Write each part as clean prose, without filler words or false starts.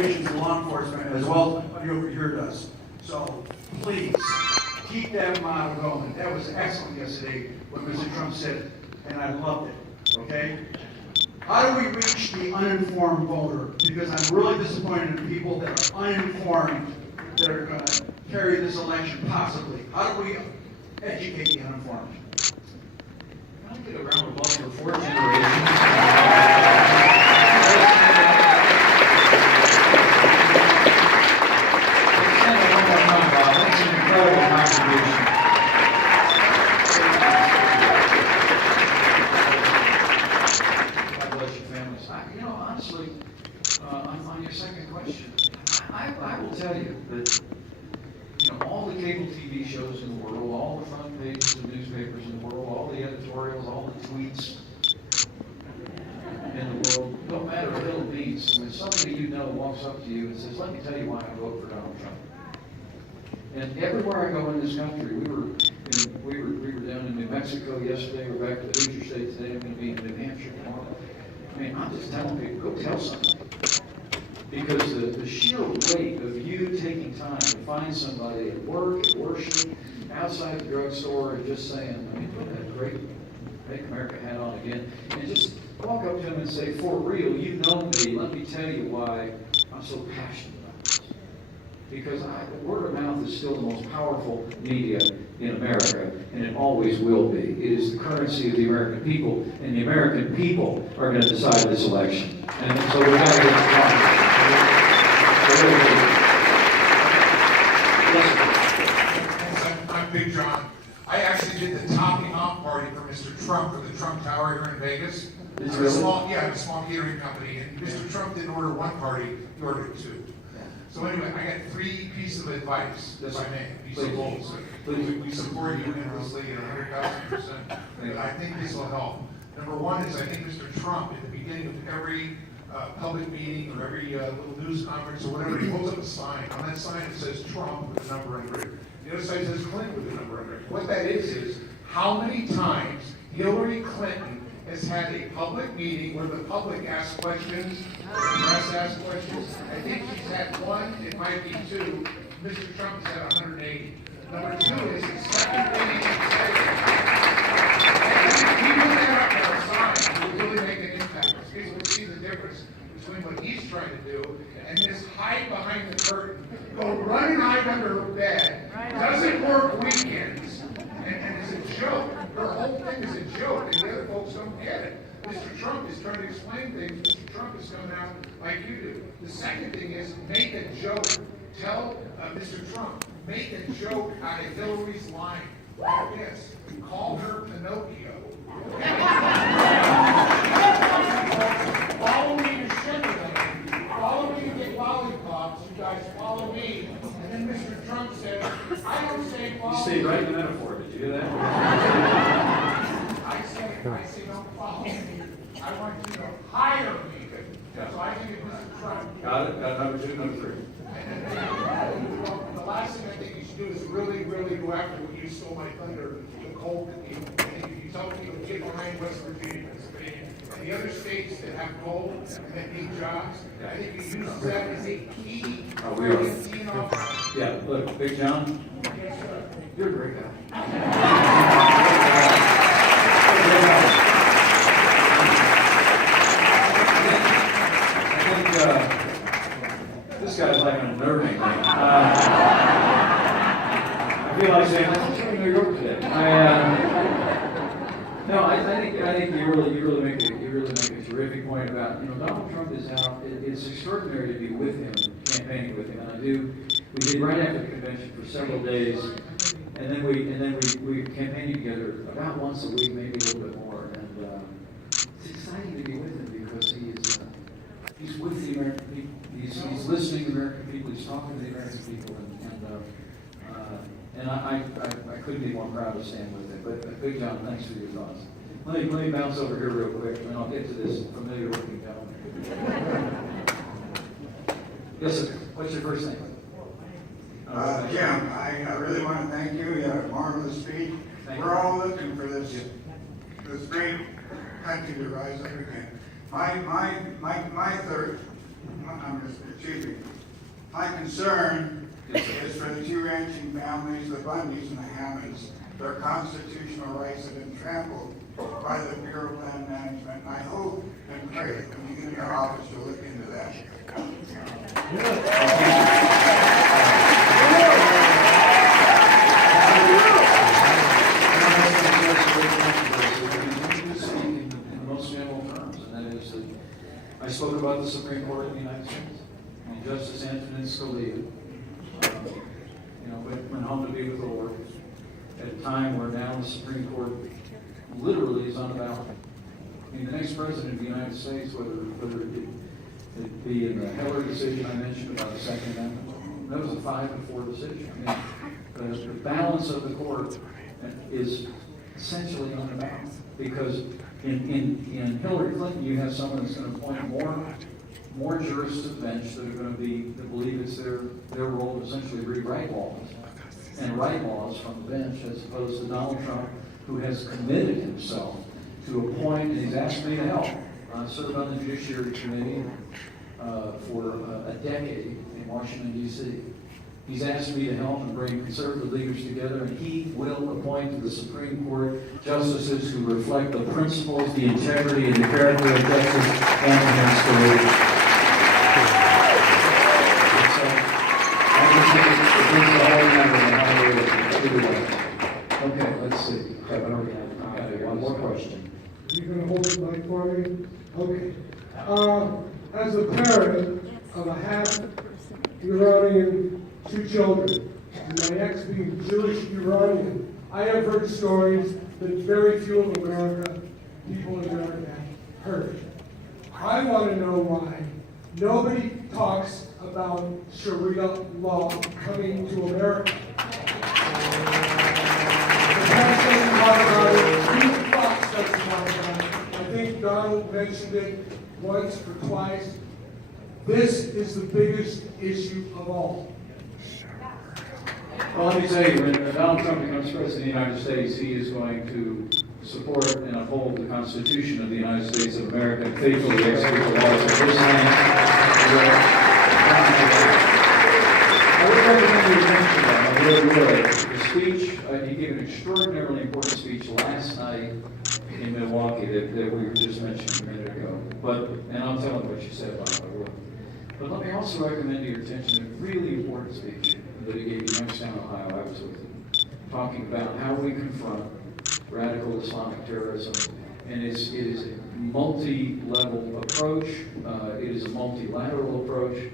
operations and law enforcement as well as what he over here does. So please, keep that model going. That was excellent yesterday, what Mr. Trump said, and I loved it, okay? How do we reach the uninformed voter? Because I'm really disappointed in people that are uninformed that are going to carry this election possibly. How do we educate the uninformed? Can I get a round of applause for fourth generation? That's an incredible contribution. God bless your families. Honestly, on your second question, I will tell you that all the cable TV shows in the world, all the front pages of newspapers in the world, all the editorials, all the tweets in the world, don't matter a little beans. When somebody you know walks up to you and says, "Let me tell you why I vote for Donald Trump." And everywhere I go in this country, we were down in New Mexico yesterday. We're back to the Hoosier State today. I'm going to be in New Hampshire tomorrow. I mean, I'm just telling people, go tell somebody. Because the sheer weight of you taking time to find somebody at work, at worship, outside the drugstore, and just saying, put that great Make America hat on again, and just walk up to them and say, "For real, you know me, let me tell you why I'm so passionate about this." Because word of mouth is still the most powerful media in America, and it always will be. It is the currency of the American people, and the American people are going to decide this election. And so we've got to get started. I'm Big John. I actually did the topping off party for Mr. Trump for the Trump Tower here in Vegas. Did you really? A small catering company. And Mr. Trump didn't order one party, he ordered two. So anyway, I got 3 pieces of advice, if I may. Be so bold. We support you endlessly and 100,000%. But I think this will help. Number one is I think Mr. Trump, at the beginning of every public meeting or every little news conference or whatever, he holds up a sign. On that sign it says Trump with a number under it. The other side says Clinton with a number under it. What that is how many times Hillary Clinton has had a public meeting where the public asks questions, the press asks questions. I think she's had 1, it might be 2. Mr. Trump has had 180. Number 2 is the second thing he can say. He put that up on a sign will really make an impact. Because we'll see the difference between what he's trying to do and this hide behind the curtain, go run and hide under her bed, doesn't work weekends, and it's a joke. Her whole thing is a joke, and the other folks don't get it. Mr. Trump is trying to explain things. Mr. Trump is coming out like you do. The second thing is make a joke. Tell Mr. Trump, make a joke out of Hillary's line. Like this. Call her Pinocchio. Follow me to Sugarland. Follow me to get lollipops. You guys follow me. And then Mr. Trump said, I don't say follow me. You stayed right in the metaphor. Did you hear that? I say don't follow me. I want you to hire me. So I think it was Mr. Trump. Got it? Got number 2, number 3. And the last thing I think you should do is really, really go after what you stole my thunder, the coal people. I think if you tell people to get behind West Virginia, Pennsylvania, and the other states that have coal and that need jobs, I think you use that as a key. We are. Yeah, look, Big John, you're a great guy. This guy's like unnerving. I feel like saying, I'm in New York today. I think you really make a terrific point about, Donald Trump is out. It's extraordinary to be with him, campaigning with him, and we did right after the convention for several days, and then we campaigned together about once a week, maybe a little bit more, and it's exciting to be with him because he's with the American people. He's listening to the American people. He's talking to the American people, and I couldn't be more proud to stand with him. But Big John, thanks for your thoughts. Let me bounce over here real quick, and then I'll get to this familiar looking gentleman. Yes, sir. What's your first name? Jim, I really want to thank you. You had a marvelous speech. We're all looking for this great country to rise up again. My thirst excuse me, my concern is for the two ranching families, the Bundys and the Hammonds. Their constitutional rights have been trampled by the Bureau of Land Management. I hope and pray that when you get in your office, you'll look into that. I spoke about the Supreme Court of the United States, and Justice Antonin Scalia, went home to be with the Lord at a time where now the Supreme Court literally is on the ballot. I mean, the next president of the United States, whether it be in the Heller decision I mentioned about the Second Amendment, that was a 5-4 decision. I mean, the balance of the court is essentially on the ballot, because in Hillary Clinton, you have someone that's going to appoint more jurists to the bench that are going to believe it's their role to essentially rewrite laws and write laws from the bench, as opposed to Donald Trump, who has committed himself to appoint, and he's asked me to help serve on the Judiciary Committee for a decade in Washington, D.C. He's asked me to help and bring conservative leaders together, and he will appoint to the Supreme Court justices who reflect the principles, the integrity, and the character of Justice Antonin Scalia. Okay, let's see. One more question. You gonna hold the mic for me? Okay. As a parent of a half Iranian, 2 children, and my ex being Jewish Iranian, I have heard stories that very few of people in America have heard. I want to know why nobody talks about Sharia law coming to America. The Pence doesn't talk about it. Fox doesn't talk about it. I think Donald mentioned it once or twice. This is the biggest issue of all. Well, let me tell you, when Donald Trump becomes president of the United States, he is going to support and uphold the Constitution of the United States of America and faithfully execute the laws of this land. I would recommend you attention to that. Really. The speech, he gave an extraordinarily important speech last night in Milwaukee that we were just mentioning a minute ago. And I'll tell him what you said about my work. But let me also recommend to your attention a really important speech that he gave in Youngstown, Ohio. I was with him, talking about how we confront radical Islamic terrorism. And it is a multi-level approach. It is a multilateral approach.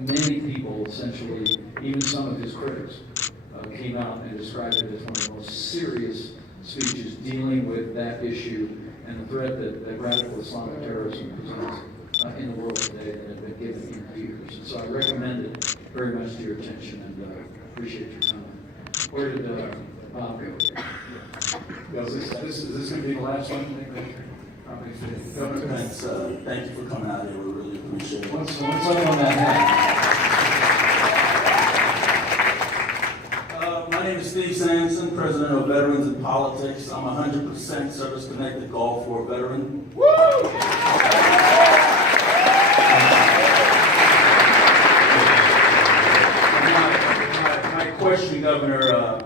Many people, essentially, even some of his critics, came out and described it as one of the most serious speeches dealing with that issue and the threat that radical Islamic terrorism presents in the world today that have been given in years. And so I recommend it very much to your attention, and appreciate your time. Where did Bob go? Is this going to be the last one? Governor Pence, thank you for coming out here. We really appreciate it. What's up on that hat? My name is Steve Sampson, president of Veterans in Politics. I'm 100% service-connected Gulf War veteran. Woo! My question, Governor,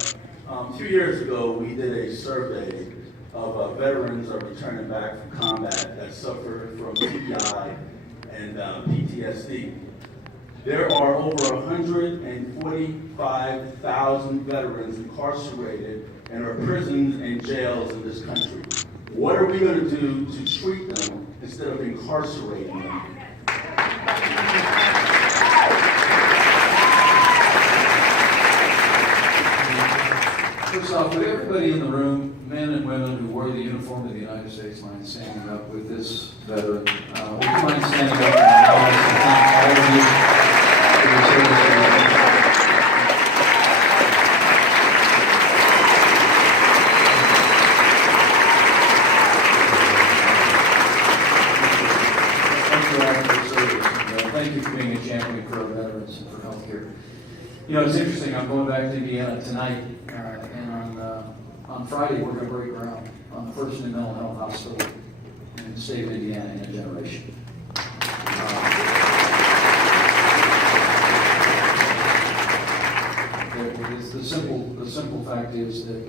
a few years ago, we did a survey of veterans are returning back from combat that suffered from TBI and PTSD. There are over 145,000 veterans incarcerated in our prisons and jails in this country. What are we going to do to treat them instead of incarcerating them? First off, would everybody in the room, men and women who wore the uniform of the United States, mind standing up with this veteran? Would you mind standing up and acknowledge and thank all of you for your service? Thank you for being a champion for our veterans and for healthcare. You know, it's interesting. I'm going back to Indiana tonight, and on Friday we're going to break ground on the first new mental health hospital in the state of Indiana in a generation. The simple fact is that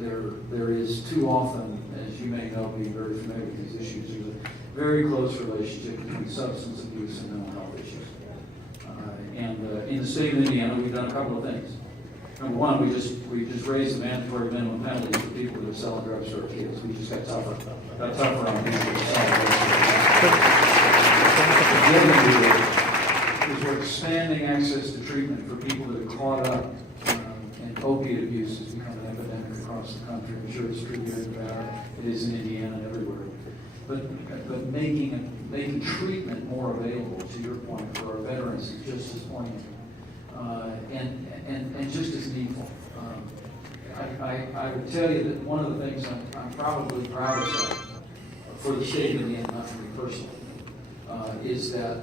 there is too often, as you may know, being very familiar with these issues, there's a very close relationship between substance abuse and mental health issues. In the state of Indiana, we've done a couple of things. Number one, we just raised the mandatory minimum penalties for people that are selling drugs to our kids. We just got tougher on people that sell drugs. The other is we're expanding access to treatment for people that are caught up in opiate abuse has become an epidemic across the country. I'm sure it's true here in Nevada. It is in Indiana and everywhere. But making treatment more available, to your point, for our veterans is just as poignant and just as needful. I would tell you that one of the things I'm probably proudest of for the state of Indiana, not for me personally, is that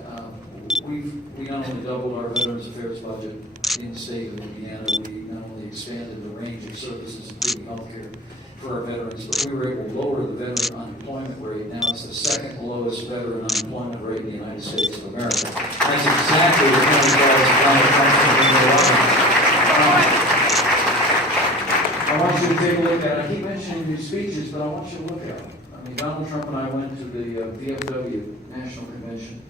we not only doubled our Veterans Affairs budget in the state of Indiana, we not only expanded the range of services, including health care, for our veterans, but we were able to lower the veteran unemployment rate. Now it's the second lowest veteran unemployment rate in the United States of America. That's exactly the kind of I want you to take a look at it. I keep mentioning these speeches, but I want you to look at them. I mean, Donald Trump and I went to the VFW National Convention.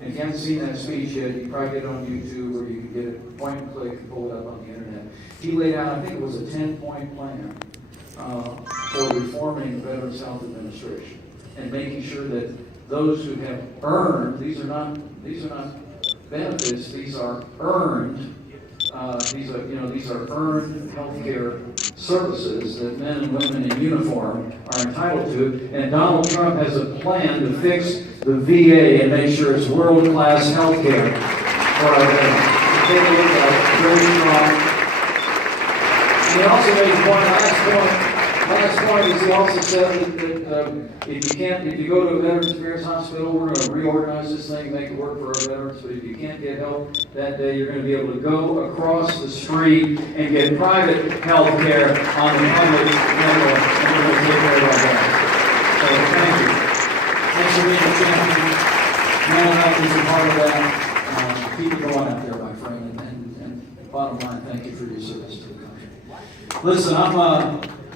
And if you haven't seen that speech yet, you can probably get it on YouTube, or you can get it point and click and pull it up on the internet. He laid out, I think it was a 10-point plan for reforming the Veterans Health Administration and making sure that those who have earned, these are not benefits, these are earned, these are earned healthcare services that men and women in uniform are entitled to. And Donald Trump has a plan to fix the VA and make sure it's world-class healthcare for our veterans. Take a look at it, very strong. And he also made the last point is he also said that if you go to a Veterans Affairs hospital, we're going to reorganize this thing, make it work for our veterans, but if you can't get help that day, you're going to be able to go across the street and get private health care on the public level, and we're going to take care of our veterans. So thank you. Thanks for being a champion. Mental health is a part of that. Keep it going out there, my friend, and bottom line, thank you for your service to the country. Listen,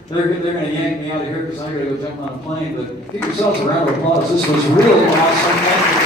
they're going to yank me out of here because I got to go jump on a plane, but give yourselves a round of applause. This was really awesome. Thank you.